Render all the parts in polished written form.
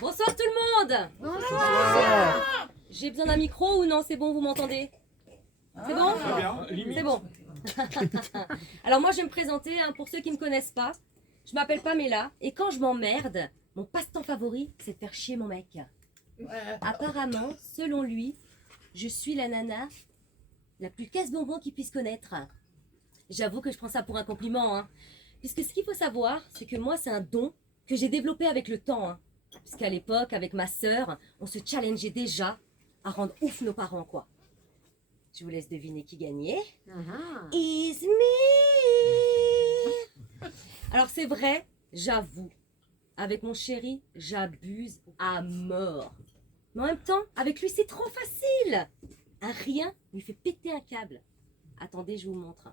Bonsoir tout le monde. Bonsoir. J'ai besoin d'un micro ou non? C'est bon, vous m'entendez? C'est bon? C'est bon. Alors moi je vais me présenter, hein, pour ceux qui ne me connaissent pas. Je m'appelle Pamela et quand je m'emmerde, mon passe-temps favori c'est de faire chier mon mec. Apparemment, selon lui, je suis la nana la plus casse-bonbon qu'il puisse connaître. J'avoue que je prends ça pour un compliment, hein. Puisque ce qu'il faut savoir, c'est que moi c'est un don que j'ai développé avec le temps, hein. Puisqu'à l'époque, avec ma sœur, on se challengeait déjà à rendre ouf nos parents, quoi. Je vous laisse deviner qui gagnait. It's me. Alors c'est vrai, j'avoue, avec mon chéri, j'abuse à mort. Mais en même temps, avec lui, c'est trop facile. Un rien lui fait péter un câble. Attendez, je vous montre.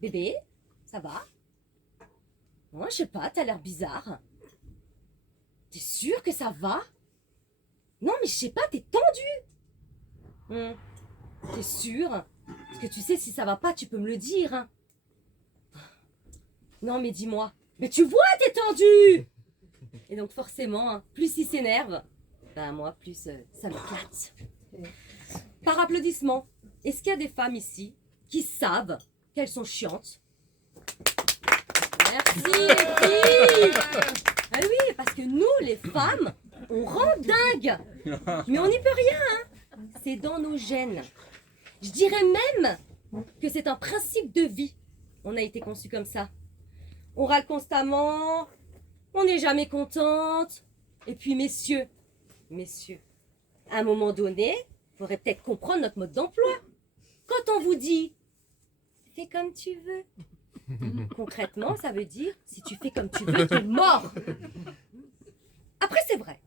Bébé, ça va? Moi, je sais pas, t'as l'air bizarre. T'es sûr que ça va? Non, mais je sais pas, t'es tendu. T'es sûr? Parce que tu sais, si ça va pas, tu peux me le dire, hein. Non, mais dis-moi. Mais tu vois, t'es tendu. Et donc forcément, hein, plus il s'énerve, ben moi, plus ça me flatte. Par applaudissement, est-ce qu'il y a des femmes ici qui savent qu'elles sont chiantes? Merci les filles. Ah oui, parce que nous, les femmes, on rend dingue. Mais on n'y peut rien, hein. C'est dans nos gènes. Je dirais même que c'est un principe de vie. On a été conçus comme ça. On râle constamment, on n'est jamais contente. Et puis messieurs, à un moment donné, il faudrait peut-être comprendre notre mode d'emploi. Quand on vous dit « fais comme tu veux », concrètement, ça veut dire « si tu fais comme tu veux, tu es mort ». Après, c'est vrai,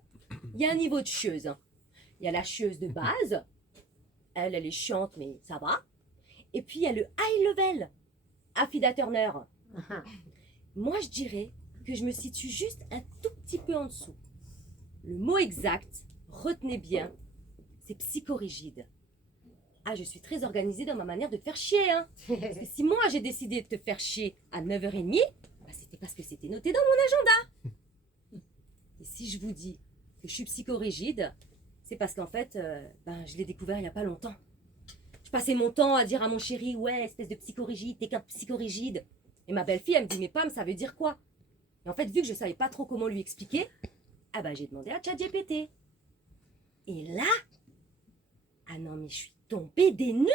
il y a un niveau de chieuse, hein. Il y a la chieuse de base, elle est chiante, mais ça va. Et puis, il y a le high level, Affida Turner. Moi, je dirais que je me situe juste un tout petit peu en dessous. Le mot exact, retenez bien, c'est psychorigide. Ah, je suis très organisée dans ma manière de te faire chier, hein. Parce que si moi, j'ai décidé de te faire chier à 9h30, bah, c'était parce que c'était noté dans mon agenda. Et si je vous dis que je suis psychorigide, c'est parce qu'en fait, je l'ai découvert il n'y a pas longtemps. Je passais mon temps à dire à mon chéri, ouais, espèce de psychorigide, t'es qu'un psychorigide. Et ma belle-fille, elle me dit, mais Pam, ça veut dire quoi? Et en fait, vu que je savais pas trop comment lui expliquer, ah bah j'ai demandé à ChatGPT. Et là, ah non mais je suis tombée des nues.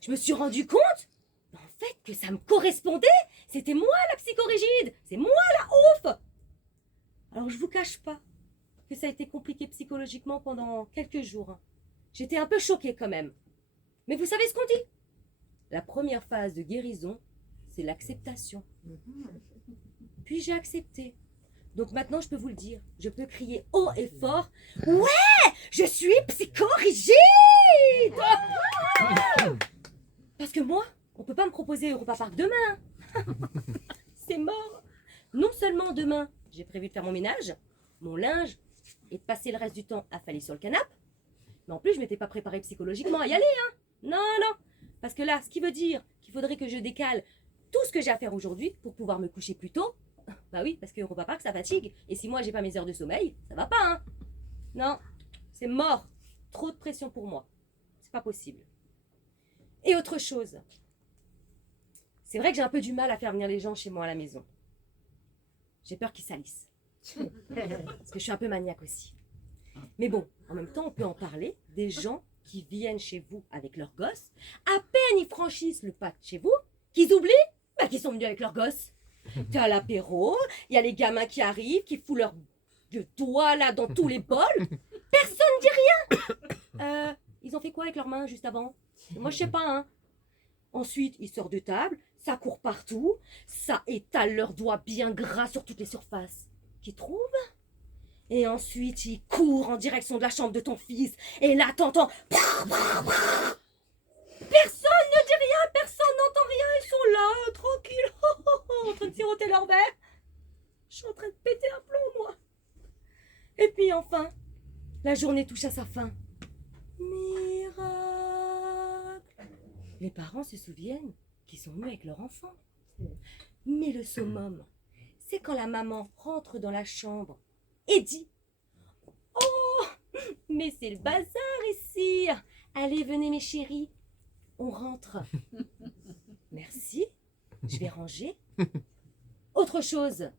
Je me suis rendu compte, en fait, que ça me correspondait. C'était moi la psychorigide, c'est moi la ouf. Alors je vous cache pas que ça a été compliqué psychologiquement pendant quelques jours, hein. J'étais un peu choquée quand même. Mais vous savez ce qu'on dit? La première phase de guérison, c'est l'acceptation. Puis j'ai accepté. Donc maintenant, je peux vous le dire. Je peux crier haut et fort. Ouais, je suis psychorigide. Parce que moi, on peut pas me proposer Europa Park demain. C'est mort. Non seulement demain, j'ai prévu de faire mon ménage, mon linge, et de passer le reste du temps affalé sur le canapé. Mais en plus, je m'étais pas préparée psychologiquement à y aller, hein. Non. Parce que là, ce qui veut dire qu'il faudrait que je décale tout ce que j'ai à faire aujourd'hui pour pouvoir me coucher plus tôt. Bah oui, parce que Europa Park, ça fatigue. Et si moi, j'ai pas mes heures de sommeil, ça va pas, hein. Non, c'est mort. Trop de pression pour moi. C'est pas possible. Et autre chose. C'est vrai que j'ai un peu du mal à faire venir les gens chez moi à la maison. J'ai peur qu'ils salissent. Parce que je suis un peu maniaque aussi. Mais bon, en même temps, on peut en parler des gens qui viennent chez vous avec leurs gosses. À peine ils franchissent le pas de chez vous, qu'ils oublient qu'ils sont venus avec leurs gosses. T'as l'apéro, il y a les gamins qui arrivent, qui foutent leurs doigts là dans tous les bols. Personne dit rien. Ils ont fait quoi avec leurs mains juste avant? Moi, je sais pas, hein. Ensuite, ils sortent de table, ça court partout, ça étale leurs doigts bien gras sur toutes les surfaces qu'ils trouvent. Et ensuite, ils courent en direction de la chambre de ton fils. Et là, t'entends... Personne ne dit rien, personne n'entend rien. Ils sont là, tranquilles, en train de siroter leur verre. Je suis en train de péter un plomb, moi. Et puis enfin, la journée touche à sa fin. Miracle. Les parents se souviennent qu'ils sont venus avec leur enfant. Mais le summum, c'est quand la maman rentre dans la chambre et dit « Oh, mais c'est le bazar ici. Allez, venez mes chéris, on rentre. » Merci, je vais ranger. Autre chose,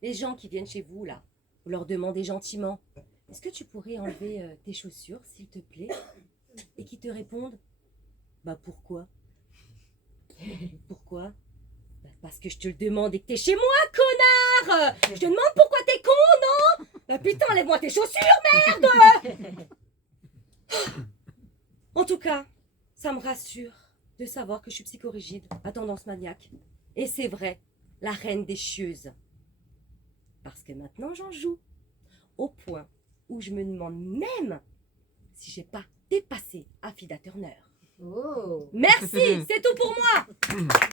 les gens qui viennent chez vous là, vous leur demandez gentiment « Est-ce que tu pourrais enlever tes chaussures, s'il te plaît ?» Et qui te répondent « Bah pourquoi ?»« Pourquoi ?» Bah, parce que je te le demande et que t'es chez moi, connard. Je te demande pourquoi t'es con, non? Bah putain, enlève-moi tes chaussures, merde. En tout cas, ça me rassure de savoir que je suis psychorigide, à tendance maniaque. Et c'est vrai, la reine des chieuses. Parce que maintenant j'en joue. Au point où je me demande même si j'ai pas dépassé Affida Turner. Oh. Merci, c'est tout pour moi.